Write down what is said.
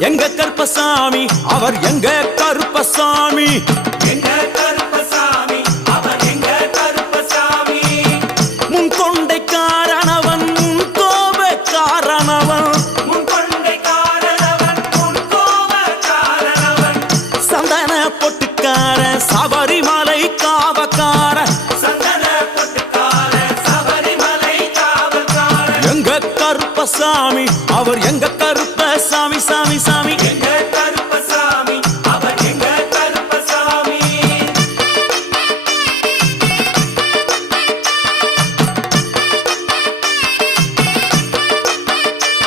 எங்க கருப்பசாமி அவர் எங்க கருப்பசாமி எங்க கருப்பசாமி அவர் எங்க கருப்பசாமி முன் கொண்டை காரணவன் முன் கோப காரணவன் முன் கொண்டை காரணவன் முன் கோப காரணவன் சந்தன பொட்டுக்கார சபரிமலை காவக்கார சந்தன பொட்டுக்கார சபரிமலை காவல்கார எங்க கருப்பசாமி அவர் எங்க கருப்பசாமி சாமி சாமி எங்க